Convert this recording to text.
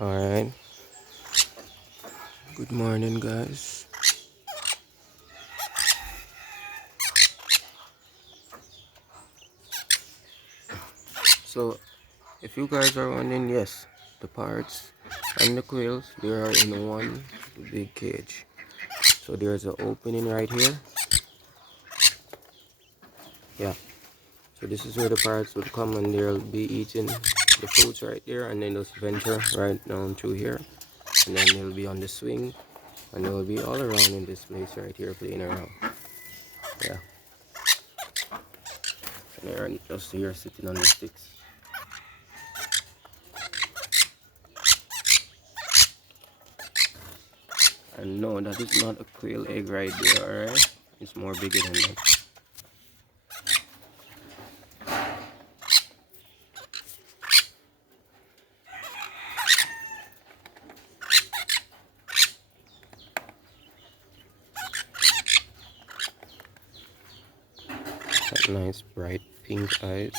Alright, good morning, guys. So, if you guys are wondering, yes, the parrots and the quails, they are in one big cage. So, there's an opening right here. Yeah, so this is where the parrots would come and they'll be eating the fruits right there, and then just venture right down through here, and then they'll be on the swing, and they'll be all around in this place right here playing around. Yeah, and they're just here sitting on the sticks. And no, that is not a quail egg right there, alright? It's more bigger than that. That nice bright pink eyes.